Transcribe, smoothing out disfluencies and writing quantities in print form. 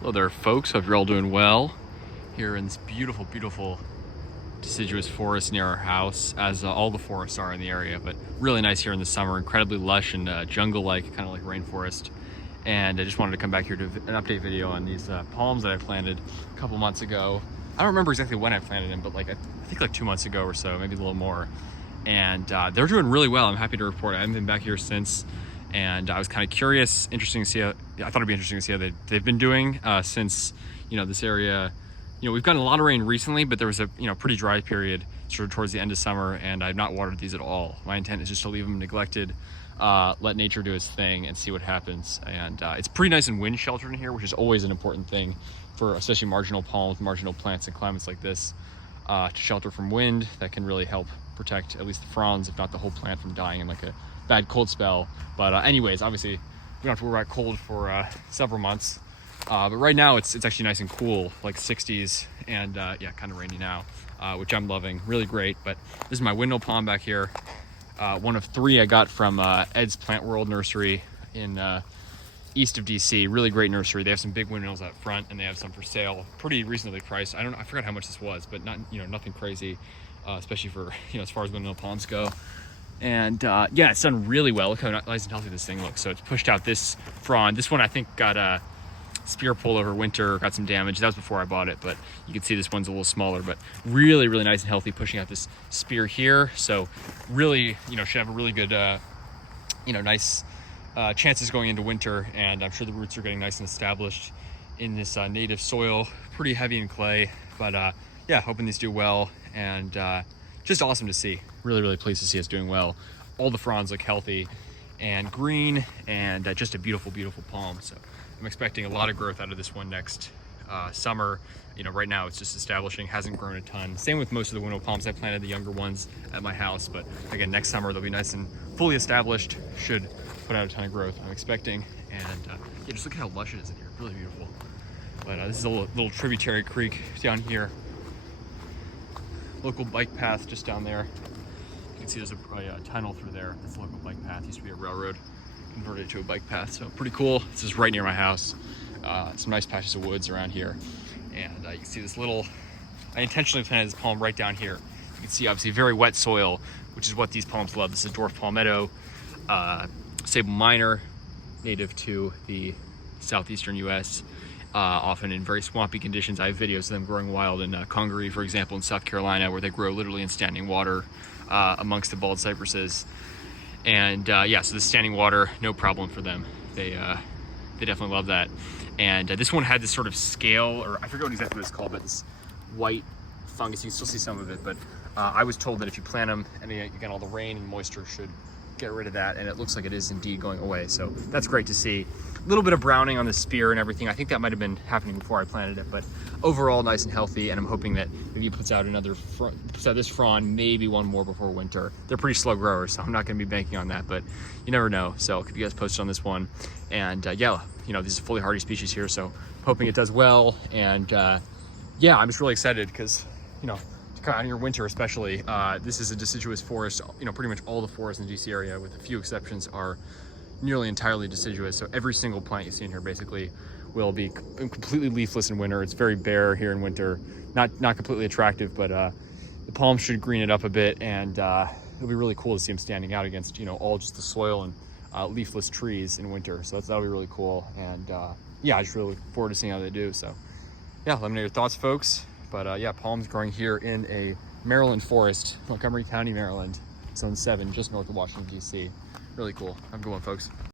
Hello there, folks. Hope you're all doing well here in this beautiful, beautiful deciduous forest near our house, as all the forests are in the area, but really nice here in the summer, incredibly lush and jungle-like, kind of like rainforest. And I just wanted to come back here to an update video on these palms that I planted a couple months ago. I don't remember exactly when I planted them, but I think like 2 months ago or so, maybe a little more. And they're doing really well. I'm happy to report. I haven't been back here since. And I was kind of curious, interesting to see how, I thought it'd be interesting to see how they've been doing since, this area, we've gotten a lot of rain recently, but there was a, pretty dry period sort of towards the end of summer, and I've not watered these at all. My intent is just to leave them neglected, let nature do its thing and see what happens. And it's pretty nice and wind sheltered in here, which is always an important thing for especially marginal palms, marginal plants in climates like this, to shelter from wind. That can really help protect at least the fronds, if not the whole plant, from dying in like a bad cold spell. But anyways, obviously we don't have to worry about cold for several months, but right now it's actually nice and cool, like 60s, and yeah, kind of rainy now, which I'm loving. Really great. But this is my windmill palm back here, one of 3 I got from Ed's Plant World nursery in east of DC. Really great nursery. They have some big windmills out front, and they have some for sale, pretty reasonably priced. I forgot how much this was, but not nothing crazy, especially for as far as windmill palms go. And yeah, it's done really well. Look how nice and healthy this thing looks. So it's pushed out this frond. This one I think got a spear pull over winter, got some damage. That was before I bought it, but you can see this one's a little smaller, but really, really nice and healthy, pushing out this spear here. So really, should have a really good, nice chances going into winter. And I'm sure the roots are getting nice and established in this native soil, pretty heavy in clay, but yeah, hoping these do well. And just awesome to see. Really, really pleased to see us doing well. All the fronds look healthy and green, and just a beautiful, beautiful palm. So I'm expecting a lot of growth out of this one next summer. Right now it's just establishing, hasn't grown a ton. Same with most of the windmill palms. I planted the younger ones at my house, but again, next summer they'll be nice and fully established. Should put out a ton of growth, I'm expecting. And yeah, just look at how lush it is in here. Really beautiful. But this is a little tributary creek down here. Local bike path just down there. You can see there's a tunnel through there. That's a local bike path. Used to be a railroad, converted it to a bike path. So pretty cool. This is right near my house. Some nice patches of woods around here. And you can see this I intentionally planted this palm right down here. You can see obviously very wet soil, which is what these palms love. This is a dwarf palmetto, sable minor, native to the southeastern US. Often in very swampy conditions. I have videos of them growing wild in Congaree, for example, in South Carolina, where they grow literally in standing water amongst the bald cypresses. And yeah, so the standing water, no problem for them. They definitely love that. And this one had this sort of scale, or I forget what exactly what it's called, but this white fungus. You can still see some of it, but I was told that if you plant them, and again, all the rain and moisture should get rid of that, and it looks like it is indeed going away. So that's great to see. A little bit of browning on the spear and everything. I think that might have been happening before I planted it, but overall nice and healthy. And I'm hoping that maybe it puts out this frond, maybe one more before winter. They're pretty slow growers, so I'm not going to be banking on that, but you never know. So I'll keep you guys posted on this one. And yeah, this is a fully hardy species here, so hoping it does well. And yeah, I'm just really excited because on your winter especially, this is a deciduous forest. Pretty much all the forests in the DC area, with a few exceptions, are nearly entirely deciduous. So every single plant you see in here basically will be completely leafless in winter. It's very bare here in winter, not completely attractive, but the palms should green it up a bit, and it'll be really cool to see them standing out against all just the soil and leafless trees in winter. So that'll be really cool. And yeah, I just really look forward to seeing how they do. So yeah, let me know your thoughts, folks. But yeah, palms growing here in a Maryland forest, Montgomery County, Maryland, zone 7, just north of Washington, DC. Really cool. Have a good one, folks.